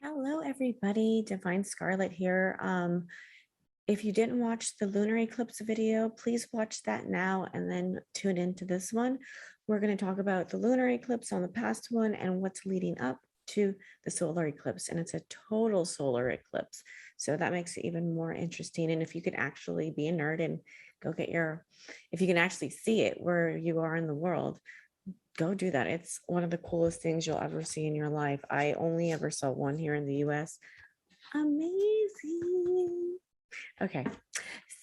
Hello, everybody. Divine Scarlet here. If you didn't watch the lunar eclipse video, please watch that now and then tune into this one. We're going to talk about the lunar eclipse on the past one and what's leading up to the solar eclipse. And it's a total solar eclipse. So that makes it even more interesting. And if you can actually be a nerd and go get if you can actually see it where you are in the world, go do that. It's one of the coolest things you'll ever see in your life. I only ever saw one here in the US. Amazing. Okay,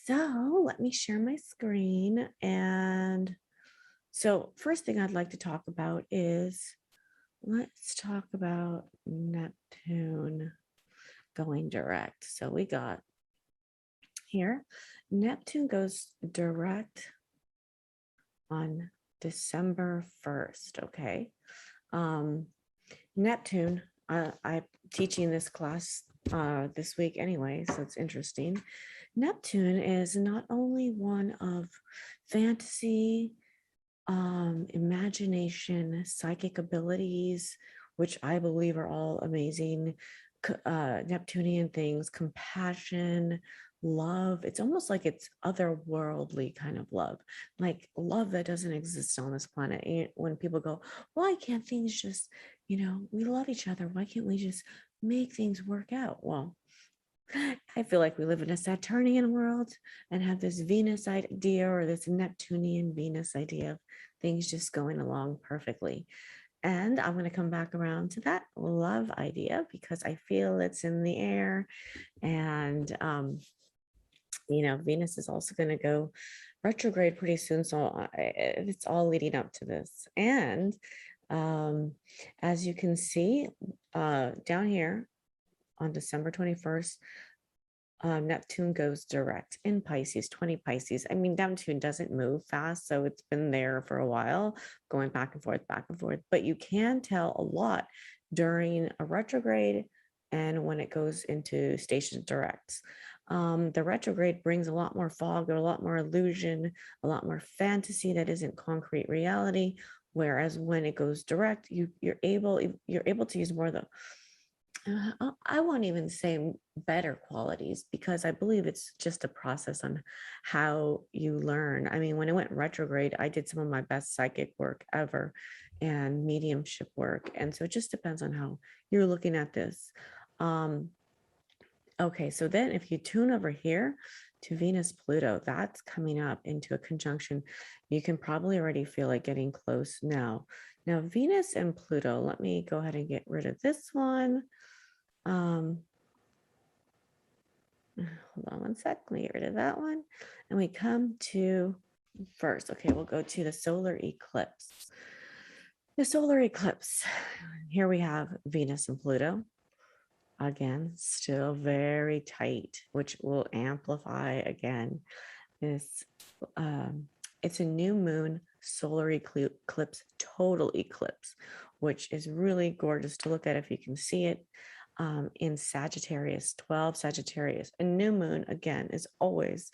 so let me share my screen. And so, first thing I'd like to talk about is let's talk about Neptune going direct. So, we got here Neptune goes direct on December 1st. Okay. Neptune, I'm teaching this class this week anyway, so it's interesting. Neptune is not only one of fantasy, imagination, psychic abilities, which I believe are all amazing, Neptunian things, compassion, love. It's almost like it's otherworldly kind of love, like love that doesn't exist on this planet. And when people go, why can't things just, we love each other. Why can't we just make things work out? Well, I feel like we live in a Saturnian world and have this Venus idea or this Neptunian Venus idea of things just going along perfectly. And I'm going to come back around to that love idea because I feel it's in the air. And, Venus is also going to go retrograde pretty soon. So it's all leading up to this. And as you can see down here on December 21st, Neptune goes direct in Pisces, 20 Pisces. I mean, Neptune doesn't move fast, so it's been there for a while, going back and forth, but you can tell a lot during a retrograde and when it goes into station directs. The retrograde brings a lot more fog, a lot more illusion, a lot more fantasy that isn't concrete reality. Whereas when it goes direct, you're able to use more of the I won't even say better qualities because I believe it's just a process on how you learn. I mean, when it went retrograde, I did some of my best psychic work ever and mediumship work. And so it just depends on how you're looking at this. Okay, so then if you tune over here to Venus Pluto, that's coming up into a conjunction. You can probably already feel it getting close now. Now, Venus and Pluto, let me go ahead and get rid of this one. Hold on one sec. Let me get rid of that one. And we come to first. Okay, we'll go to the solar eclipse. The solar eclipse. Here we have Venus and Pluto. Again, still very tight, which will amplify again. This it's a new moon solar eclipse, total eclipse, which is really gorgeous to look at if you can see it. In Sagittarius, 12 Sagittarius. A new moon, again, is always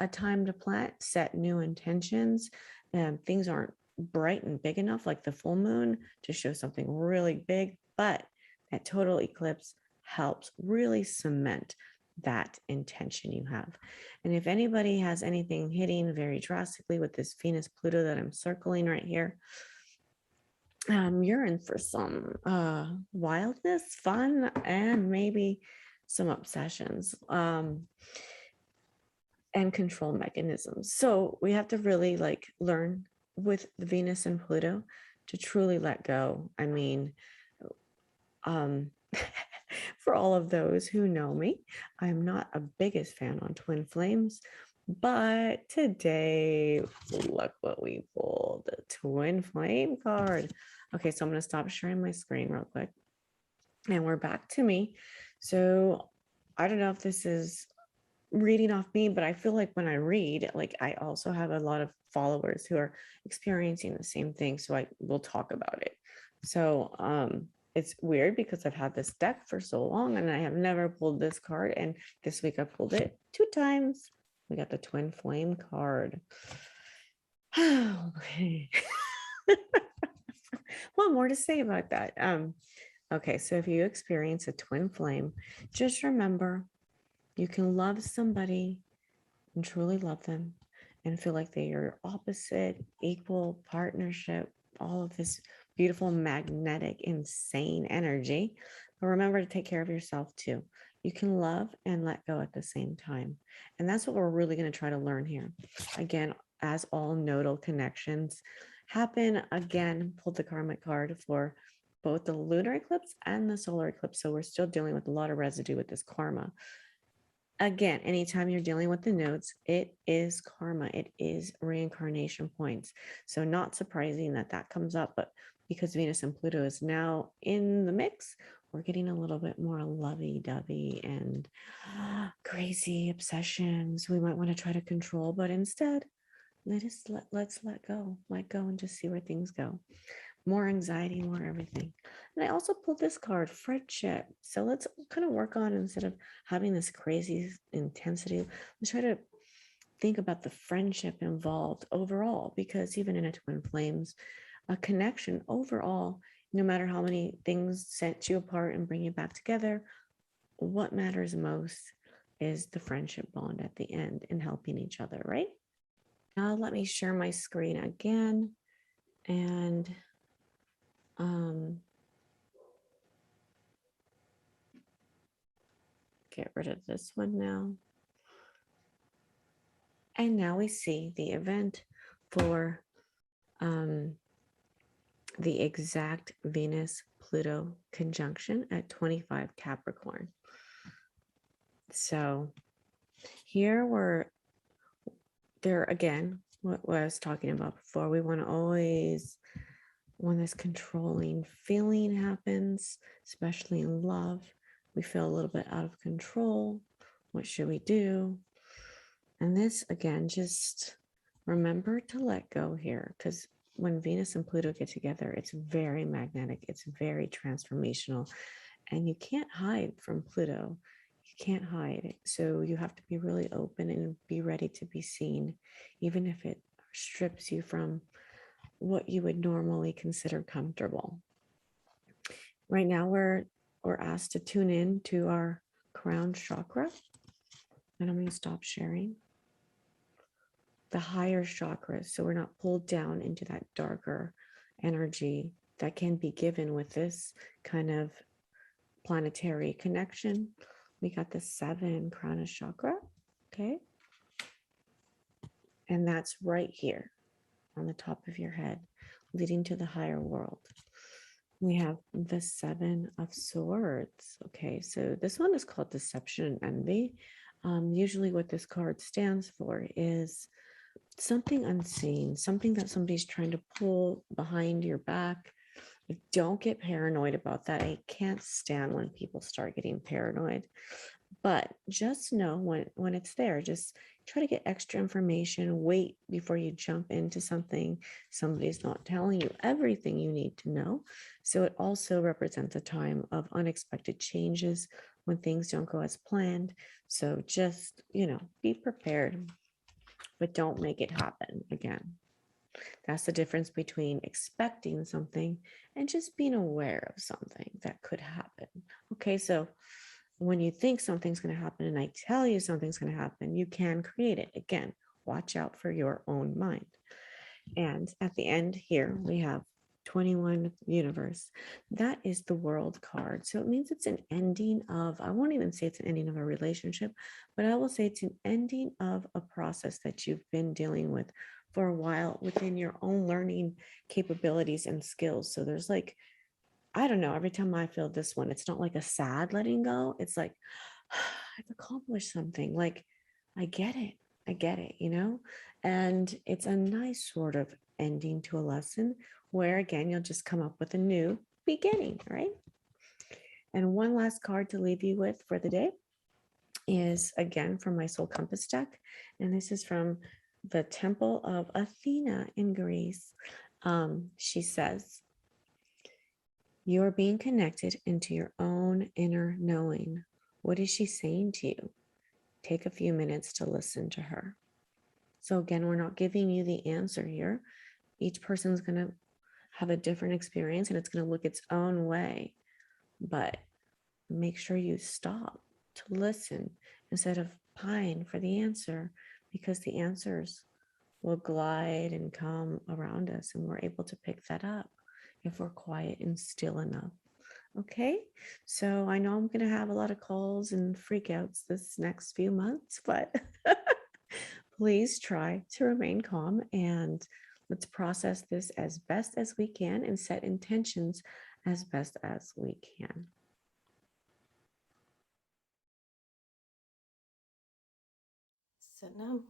a time to plant, set new intentions. Things aren't bright and big enough like the full moon to show something really big, but that total eclipse helps really cement that intention you have. And if anybody has anything hitting very drastically with this Venus Pluto that I'm circling right here, you're in for some wildness, fun, and maybe some obsessions and control mechanisms. So we have to really learn with the Venus and Pluto to truly let go. I mean, for all of those who know me, I'm not a biggest fan on twin flames. But today, look what we pulled, the twin flame card. Okay, so I'm going to stop sharing my screen real quick. And we're back to me. So I don't know if this is reading off me, but I feel like when I read, I also have a lot of followers who are experiencing the same thing. So I will talk about it. So it's weird because I've had this deck for so long and I have never pulled this card. And this week I pulled it 2 times. We got the twin flame card. Okay. What more to say about that? Okay, so if you experience a twin flame, just remember you can love somebody and truly love them and feel like they are your opposite, equal partnership, all of this beautiful, magnetic, insane energy. But remember to take care of yourself too. You can love and let go at the same time. And that's what we're really going to try to learn here. Again, as all nodal connections happen, again, pull the karmic card for both the lunar eclipse and the solar eclipse. So we're still dealing with a lot of residue with this karma. Again, anytime you're dealing with the nodes, it is karma, it is reincarnation points. So not surprising that that comes up, but because Venus and Pluto is now in the mix, we're getting a little bit more lovey-dovey and crazy obsessions we might want to try to control, but instead let's let go and just see where things go. More anxiety, more everything. And I also pulled this card, friendship. So let's kind of work on, instead of having this crazy intensity, let's try to think about the friendship involved overall, because even in a twin flames, a connection overall, no matter how many things set you apart and bring you back together, what matters most is the friendship bond at the end and helping each other, right? Now let me share my screen again and get rid of this one now. And now we see the event for the exact Venus-Pluto conjunction at 25 Capricorn. So here we're there again, what I was talking about before. We want to always, when this controlling feeling happens, especially in love, we feel a little bit out of control. What should we do? And this, again, just remember to let go here, because when Venus and Pluto get together, it's very magnetic, it's very transformational, and you can't hide from Pluto. You can't hide. So you have to be really open and be ready to be seen, even if it strips you from what you would normally consider comfortable. Right now, we're asked to tune in to our crown chakra, and I'm going to stop sharing. The higher chakras, so we're not pulled down into that darker energy that can be given with this kind of planetary connection. We got the 7 crown chakra, okay? And that's right here on the top of your head, leading to the higher world. We have the 7 of swords, okay? So this one is called deception and envy. Usually what this card stands for is something unseen, something that somebody's trying to pull behind your back. Don't get paranoid about that. I can't stand when people start getting paranoid. But just know when it's there, just try to get extra information. Wait before you jump into something. Somebody's not telling you everything you need to know. So it also represents a time of unexpected changes when things don't go as planned. So just, be prepared, but don't make it happen again. That's the difference between expecting something and just being aware of something that could happen. Okay, so when you think something's going to happen and I tell you something's going to happen, you can create it. Again, watch out for your own mind. And at the end here, we have 21 universe. That is the world card. So it means it's an ending of, I won't even say it's an ending of a relationship, but I will say it's an ending of a process that you've been dealing with for a while within your own learning capabilities and skills. So there's like, I don't know, every time I feel this one, it's not like a sad letting go. It's like, I've accomplished something. Like, I get it. And it's a nice sort of ending to a lesson where, again, you'll just come up with a new beginning, right? And one last card to leave you with for the day is, again, from my Soul Compass deck. And this is from the Temple of Athena in Greece. She says, you are being connected into your own inner knowing. What is she saying to you? Take a few minutes to listen to her. So again, we're not giving you the answer here. Each person's going to have a different experience and it's going to look its own way. but make sure you stop to listen instead of pine for the answer, because the answers will glide and come around us, and we're able to pick that up if we're quiet and still enough. Okay, so I know I'm going to have a lot of calls and freakouts this next few months, but please try to remain calm, and let's process this as best as we can and set intentions as best as we can. Satnam,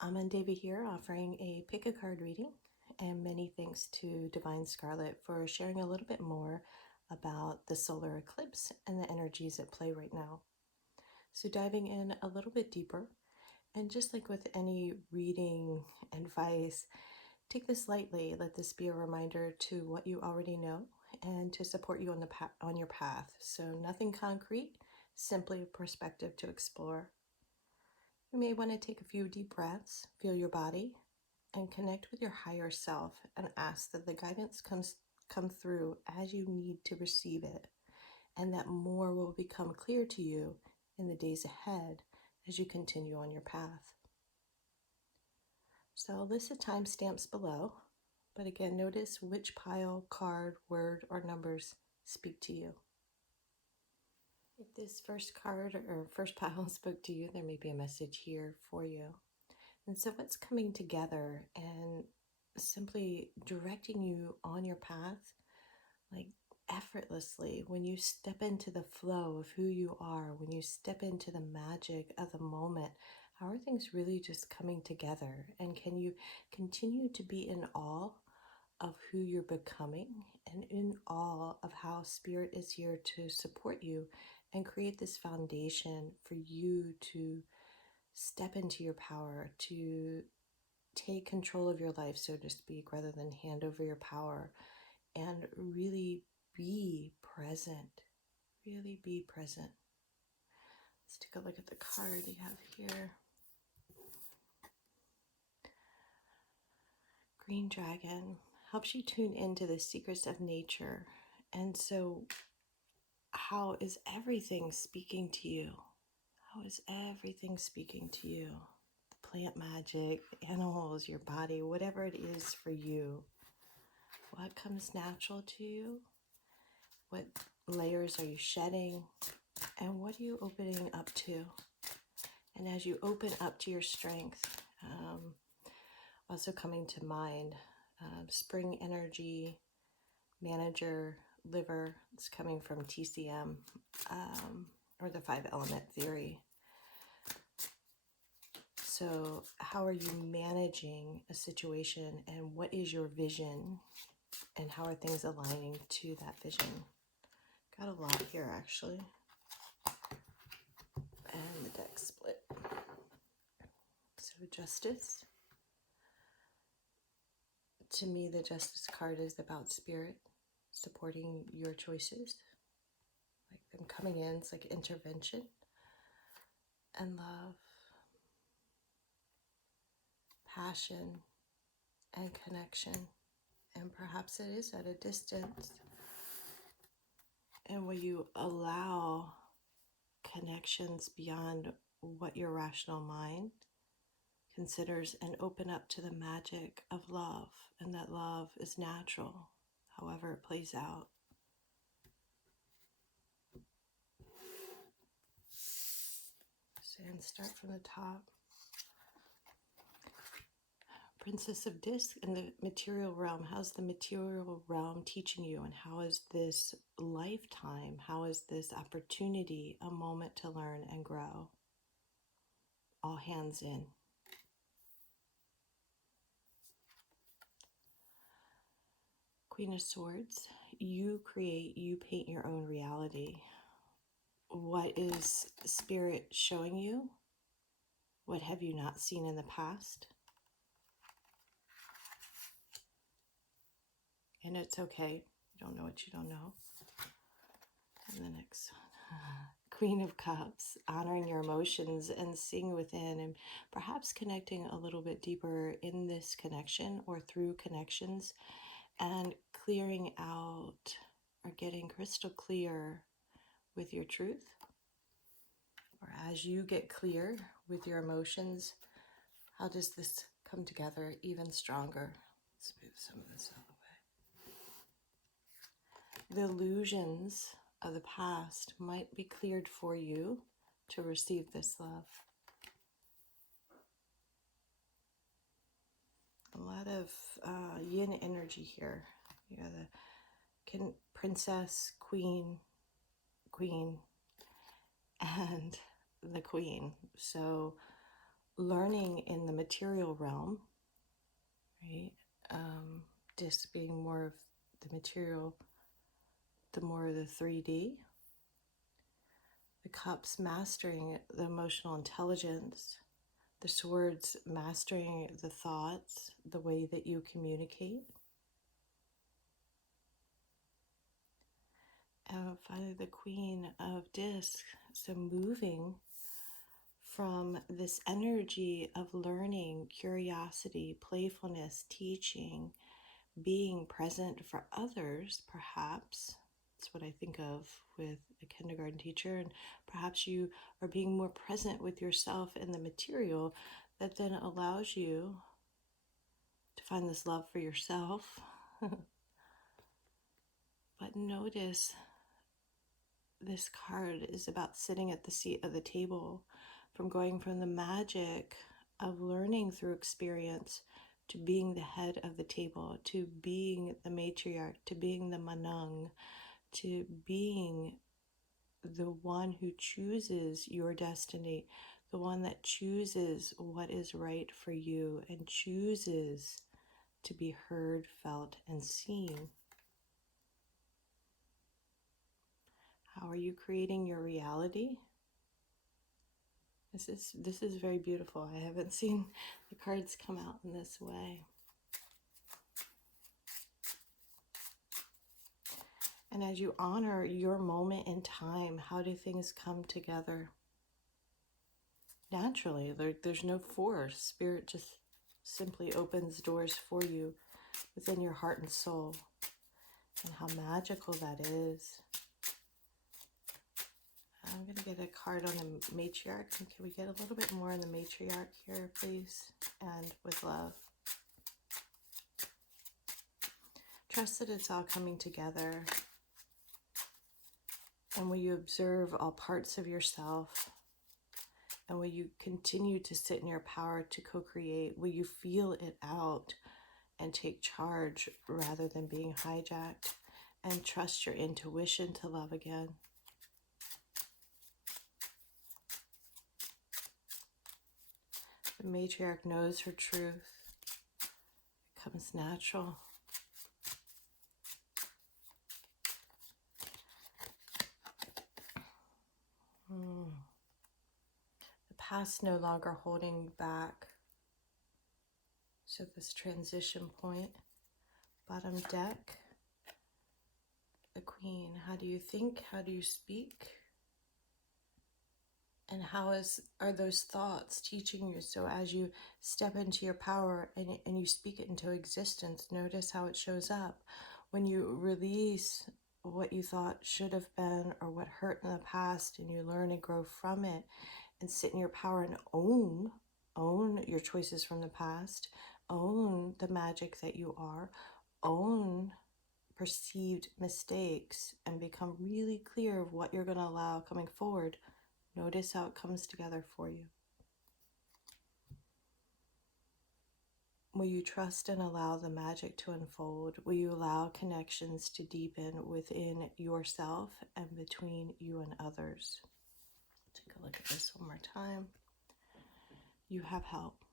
Aman Devi here, offering a pick a card reading, and many thanks to Divine Scarlet for sharing a little bit more about the solar eclipse and the energies at play right now. So diving in a little bit deeper, and just like with any reading advice, take this lightly. Let this be a reminder to what you already know and to support you on your path. So nothing concrete, simply a perspective to explore. You may want to take a few deep breaths, feel your body, and connect with your higher self and ask that the guidance come through as you need to receive it, and that more will become clear to you in the days ahead as you continue on your path. So I'll list the timestamps below, but again, notice which pile, card, word, or numbers speak to you. If this first card or first pile spoke to you, there may be a message here for you. And so what's coming together and simply directing you on your path, like effortlessly, when you step into the flow of who you are, when you step into the magic of the moment, how are things really just coming together? And can you continue to be in awe of who you're becoming and in awe of how Spirit is here to support you and create this foundation for you to step into your power, to take control of your life, so to speak, rather than hand over your power, and really be present. Really be present. Let's take a look at the card you have here. Green Dragon helps you tune into the secrets of nature. And so, how is everything speaking to you? How is everything speaking to you? The plant magic, animals, your body, whatever it is for you. What comes natural to you? What layers are you shedding? And what are you opening up to? And as you open up to your strength, also coming to mind, spring energy, manager, liver, it's coming from TCM, or the 5-element theory. So how are you managing a situation, and what is your vision, and how are things aligning to that vision? Got a lot here, actually. And the deck split. So Justice. To me, the Justice card is about Spirit supporting your choices, like them coming in. It's like intervention and love, passion and connection. And perhaps it is at a distance. And will you allow connections beyond what your rational mind considers, and open up to the magic of love, and that love is natural, however it plays out. So, and start from the top. Princess of Disc in the material realm. How's the material realm teaching you? And how is this lifetime, how is this opportunity a moment to learn and grow? All hands in. Queen of Swords. You create, you paint your own reality. What is Spirit showing you? What have you not seen in the past? And it's okay. You don't know what you don't know. And the next one. Queen of Cups, honoring your emotions and seeing within, and perhaps connecting a little bit deeper in this connection or through connections, and clearing out or getting crystal clear with your truth, or as you get clear with your emotions, how does this come together even stronger? Let's move some of this out of the way. The illusions of the past might be cleared for you to receive this love. A lot of yin energy here. You got the princess, queen, and the queen. So learning in the material realm, right? Just being more of the material, the more of the 3D. The cups mastering the emotional intelligence. The swords mastering the thoughts, the way that you communicate. And finally, the Queen of Discs. So moving from this energy of learning, curiosity, playfulness, teaching, being present for others, perhaps. That's what I think of with a kindergarten teacher. And perhaps you are being more present with yourself in the material that then allows you to find this love for yourself. But notice this card is about sitting at the seat of the table, from going from the magic of learning through experience to being the head of the table, to being the matriarch, to being the manang, to being the one who chooses your destiny, the one that chooses what is right for you and chooses to be heard, felt, and seen. How are you creating your reality? This is very beautiful. I haven't seen the cards come out in this way. And as you honor your moment in time, how do things come together? Naturally, there's no force. Spirit just simply opens doors for you within your heart and soul. And how magical that is. I'm going to get a card on the matriarch. Can we get a little bit more on the matriarch here, please? And with love. Trust that it's all coming together. And will you observe all parts of yourself? And will you continue to sit in your power to co-create? Will you feel it out and take charge rather than being hijacked? And trust your intuition to love again. The matriarch knows her truth. It comes natural. The past no longer holding back. So this transition point, bottom deck, the Queen. How do you think? How do you speak? And how are those thoughts teaching you? So as you step into your power and you speak it into existence, notice how it shows up. When you release what you thought should have been or what hurt in the past, and you learn and grow from it and sit in your power and own your choices from the past, own the magic that you are, own perceived mistakes, and become really clear of what you're going to allow coming forward. Notice how it comes together for you. Will you trust and allow the magic to unfold? Will you allow connections to deepen within yourself and between you and others? Take a look at this one more time. You have help.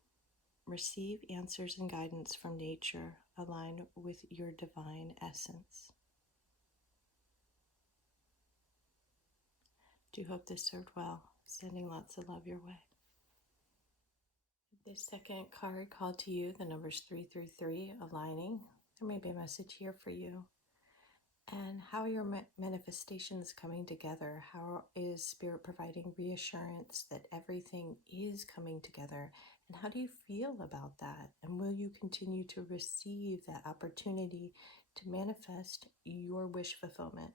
Receive answers and guidance from nature. Align with your divine essence. Do hope this served well. Sending lots of love your way. The second card called to you, the numbers 333, aligning. There may be a message here for you. And how are your manifestations coming together? How is Spirit providing reassurance that everything is coming together? And how do you feel about that? And will you continue to receive that opportunity to manifest your wish fulfillment?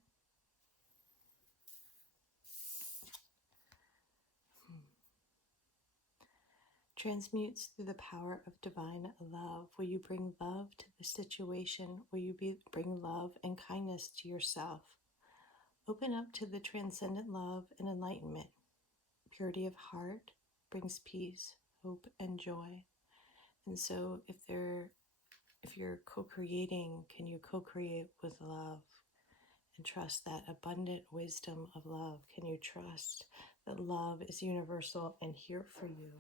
transmutes through the power of divine love. Will you bring love to the situation? Will you bring love and kindness to yourself? Open up to the transcendent love and enlightenment. Purity of heart brings peace, hope, and joy. And so if you're co-creating, can you co-create with love and trust that abundant wisdom of love? Can you trust that love is universal and here for you?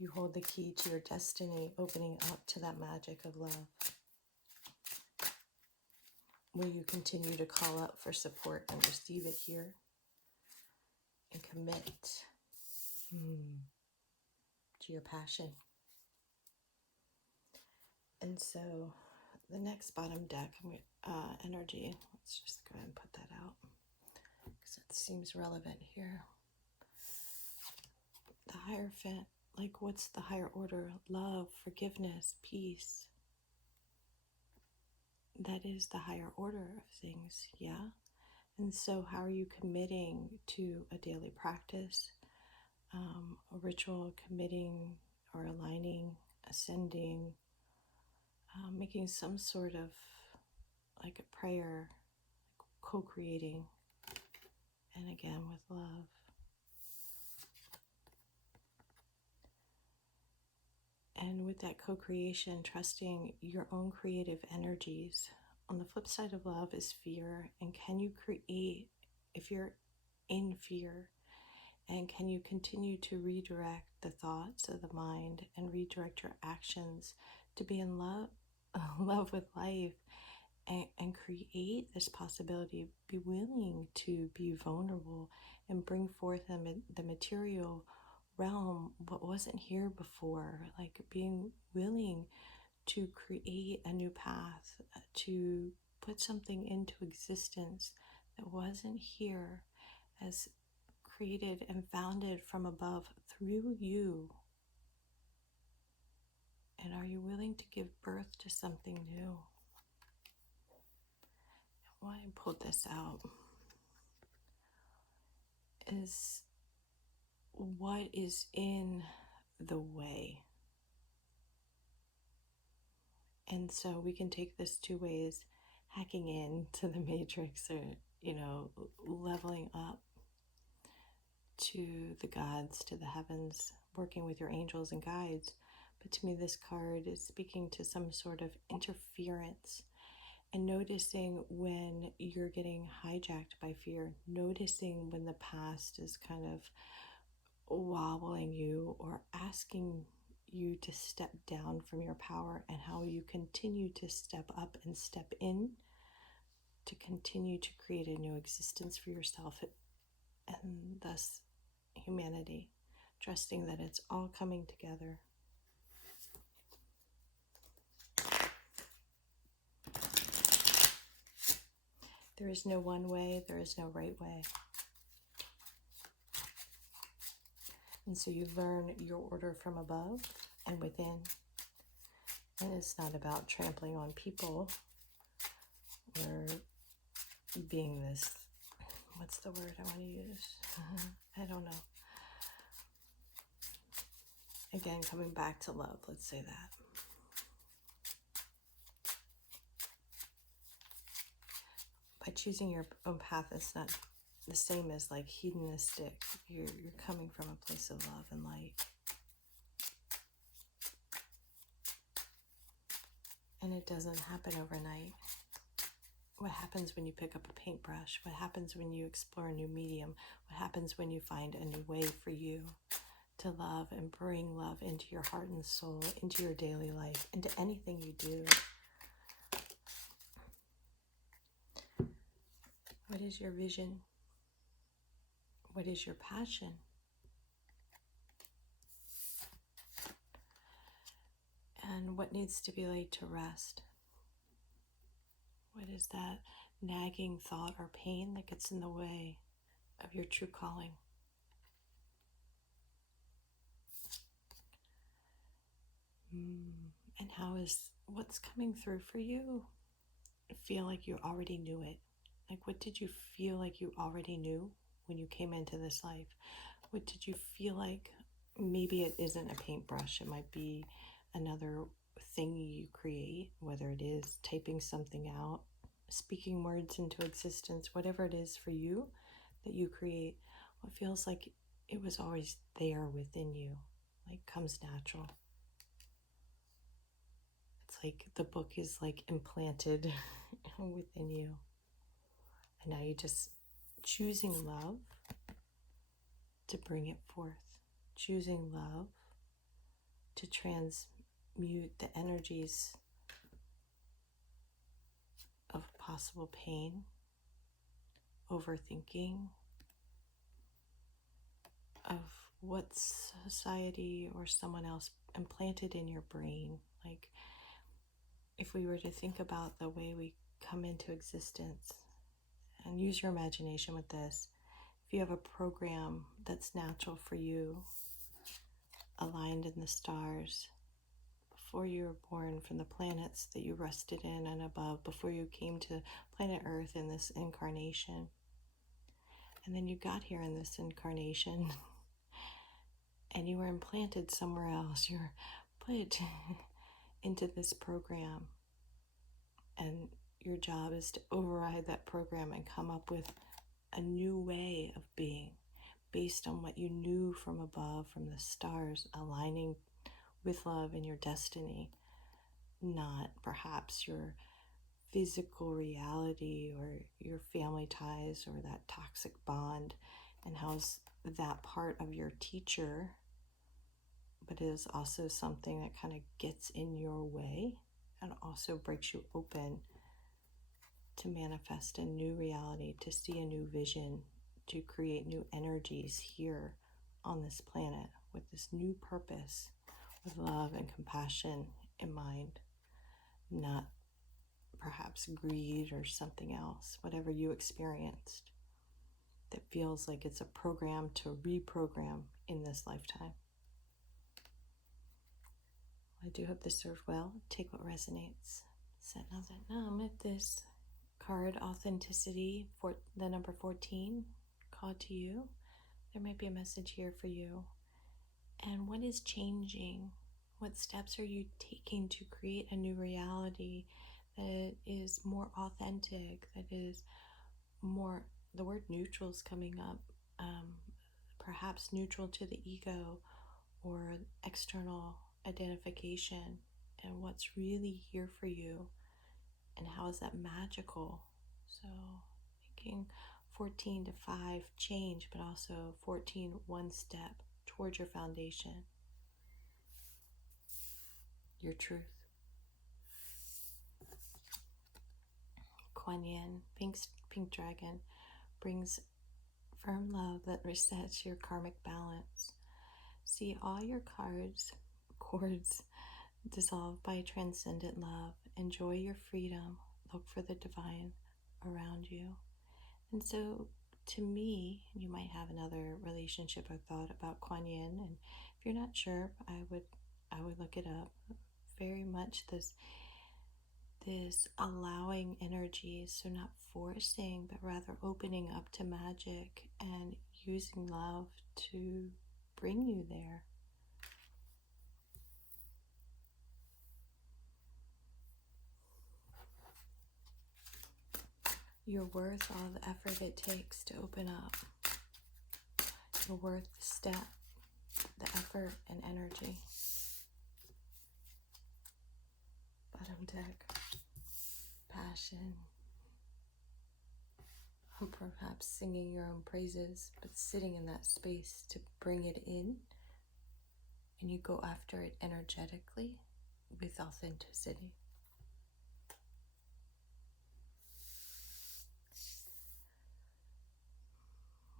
You hold the key to your destiny, opening up to that magic of love. Will you continue to call up for support and receive it here? And commit to your passion. And so the next bottom deck energy, let's just go ahead and put that out because it seems relevant here. The Hierophant, like what's the higher order? Love, forgiveness, peace. That is the higher order of things, yeah? And so how are you committing to a daily practice, a ritual, committing or aligning, ascending, making some sort of like a prayer, co-creating, and again with love. And with that co-creation, trusting your own creative energies. On the flip side of love is fear. And can you create if you're in fear? And can you continue to redirect the thoughts of the mind and redirect your actions to be in love with life and create this possibility? Be willing to be vulnerable and bring forth the material realm what wasn't here before, like being willing to create a new path, to put something into existence that wasn't here, as created and founded from above through you. And are you willing to give birth to something new? Why I pulled this out is what is in the way. And so we can take this two ways: hacking into the matrix, or leveling up to the gods, to the heavens, working with your angels and guides. But to me, this card is speaking to some sort of interference, and noticing when you're getting hijacked by fear, noticing when the past is kind of wobbling you or asking you to step down from your power, and how you continue to step up and step in to continue to create a new existence for yourself and thus humanity, trusting that it's all coming together. There is no one way, there is no right way. And so you learn your order from above and within. And it's not about trampling on people or being this, what's the word I want to use? I don't know. Again, coming back to love, let's say that. By choosing your own path, it's not the same as like hedonistic. You're coming from a place of love and light. And it doesn't happen overnight. What happens when you pick up a paintbrush? What happens when you explore a new medium? What happens when you find a new way for you to love and bring love into your heart and soul, into your daily life, into anything you do? What is your vision? What is your passion? And what needs to be laid to rest? What is that nagging thought or pain that gets in the way of your true calling? And how is what's coming through for you? Feel like you already knew it. Like, what did you feel like you already knew when you came into this life? What did you feel like? Maybe it isn't a paintbrush. It might be another thing you create, whether it is typing something out, speaking words into existence, whatever it is for you that you create. What feels like it was always there within you, like comes natural. It's like the book is like implanted within you. And now you just choosing love to bring it forth, choosing love to transmute the energies of possible pain, overthinking, of what society or someone else implanted in your brain. Like, if we were to think about the way we come into existence, and use your imagination with this, if you have a program that's natural for you, aligned in the stars, before you were born, from the planets that you rested in and above, before you came to planet Earth in this incarnation, and then you got here in this incarnation and you were implanted somewhere else. You're put into this program, and your job is to override that program and come up with a new way of being based on what you knew from above, from the stars, aligning with love and your destiny, not perhaps your physical reality or your family ties or that toxic bond, and how's that part of your teacher, but it is also something that kind of gets in your way and also breaks you open to manifest a new reality, to see a new vision, to create new energies here on this planet with this new purpose, with love and compassion in mind, not perhaps greed or something else, whatever you experienced that feels like it's a program to reprogram in this lifetime. I do hope this served well. Take what resonates. Set nam at this card, authenticity, for the number 14, called to you. There might be a message here for you. And what is changing? What steps are you taking to create a new reality that is more authentic, that is more, the word neutral is coming up, perhaps neutral to the ego or external identification, and what's really here for you, and how is that magical? So thinking 14 to 5 change, but also 14 one step towards your foundation, your truth. Kuan Yin, pink dragon, brings firm love that resets your karmic balance. See all your cords dissolved by transcendent love. Enjoy your freedom. Look for the divine around you. And so, to me, you might have another relationship or thought about Kuan Yin, and if you're not sure, I would look it up. Very much this allowing energy, so not forcing, but rather opening up to magic and using love to bring you there. You're worth all the effort it takes to open up. You're worth the step, the effort, and energy. Bottom deck, passion. Or perhaps singing your own praises, but sitting in that space to bring it in, and you go after it energetically with authenticity.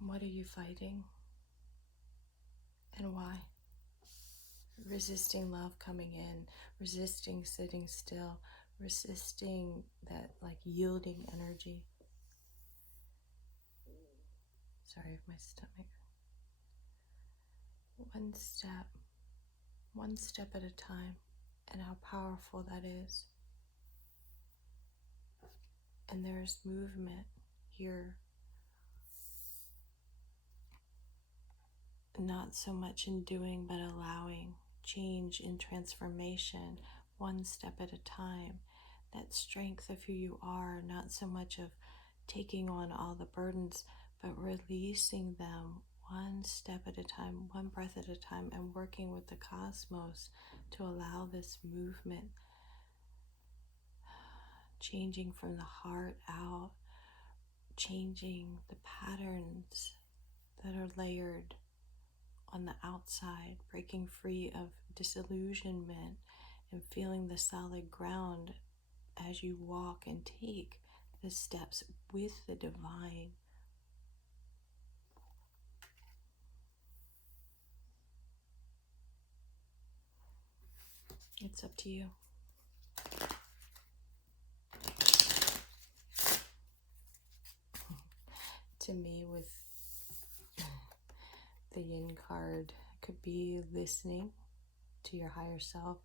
What are you fighting? And why? Resisting love coming in, resisting sitting still, resisting that like yielding energy. Sorry, my stomach. One step at a time, and how powerful that is. And there's movement here. not so much in doing, but allowing change and transformation one step at a time. That strength of who you are, not so much of taking on all the burdens, but releasing them one step at a time, one breath at a time, and working with the cosmos to allow this movement, changing from the heart out, changing the patterns that are layered on the outside, breaking free of disillusionment and feeling the solid ground as you walk and take the steps with the divine. It's up to you. To me, with the yin card, could be listening to your higher self,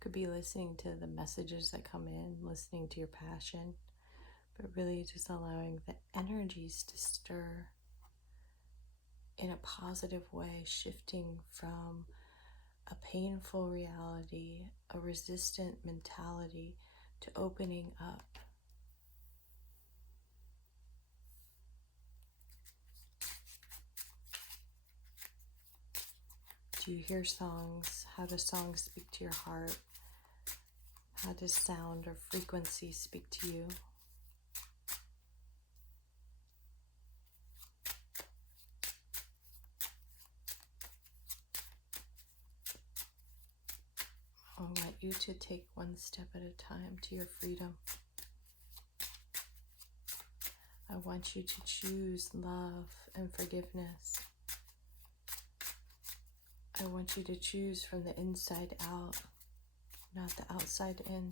could be listening to the messages that come in, listening to your passion, but really just allowing the energies to stir in a positive way, shifting from a painful reality, a resistant mentality, to opening up. Do you hear songs? How does songs speak to your heart? How does sound or frequency speak to you? I want you to take one step at a time to your freedom. I want you to choose love and forgiveness. I want you to choose from the inside out, not the outside in.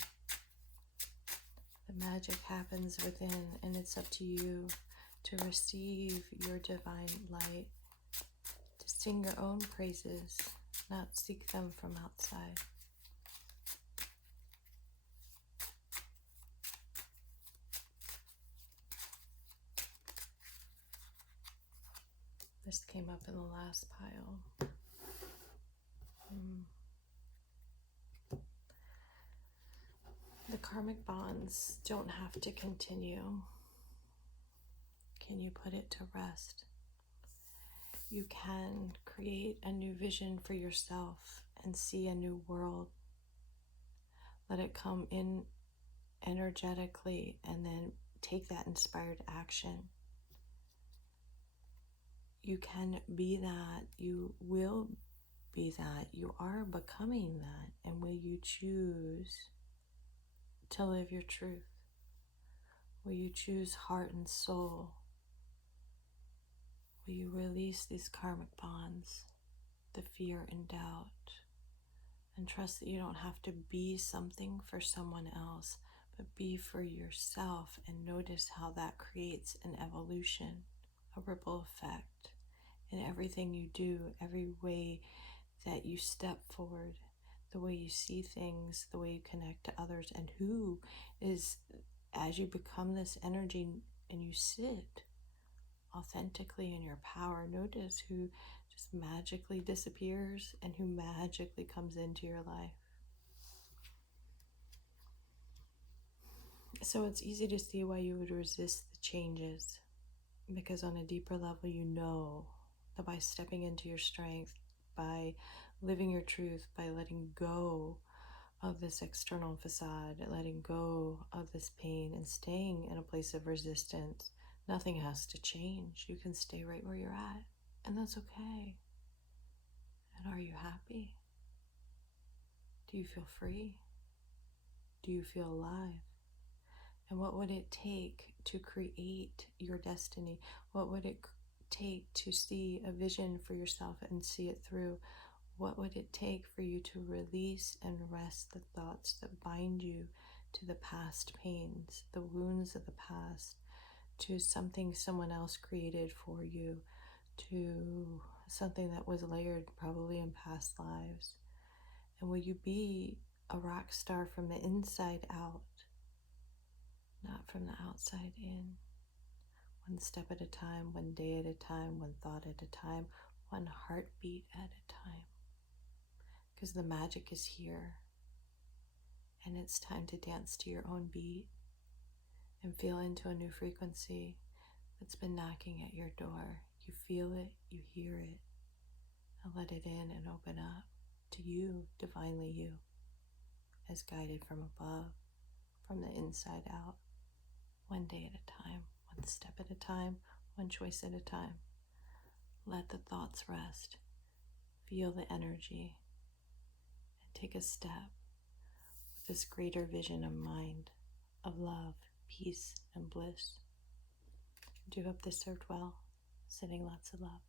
The magic happens within, and it's up to you to receive your divine light, to sing your own praises, not seek them from outside. This came up in the last pile. The karmic bonds don't have to continue. Can you put it to rest? You can create a new vision for yourself and see a new world. Let it come in energetically and then take that inspired action. You can be that. You will be that. You are becoming that. And will you choose to live your truth? Will you choose heart and soul? Will you release these karmic bonds, the fear and doubt, and trust that you don't have to be something for someone else, but be for yourself, and notice how that creates an evolution, a ripple effect in everything you do, every way that you step forward, the way you see things, the way you connect to others, and who is, as you become this energy and you sit authentically in your power, notice who just magically disappears and who magically comes into your life. So it's easy to see why you would resist the changes, because on a deeper level, you know that by stepping into your strength, by living your truth, by letting go of this external facade, letting go of this pain and staying in a place of resistance, nothing has to change. You can stay right where you're at, and that's okay. And are you happy? Do you feel free? Do you feel alive? And what would it take to create your destiny? What would it take to see a vision for yourself and see it through? What would it take for you to release and rest the thoughts that bind you to the past pains, the wounds of the past, to something someone else created for you, to something that was layered probably in past lives? And will you be a rock star from the inside out, not from the outside in? One step at a time, one day at a time, one thought at a time, one heartbeat at a time, because the magic is here, and it's time to dance to your own beat and feel into a new frequency that's been knocking at your door. You feel it, you hear it, and let it in and open up to you, divinely you, as guided from above, from the inside out, one day at a time, one step at a time, one choice at a time. Let the thoughts rest, feel the energy, and take a step with this greater vision of mind, of love, peace, and bliss. I do hope this served well. Sending lots of love.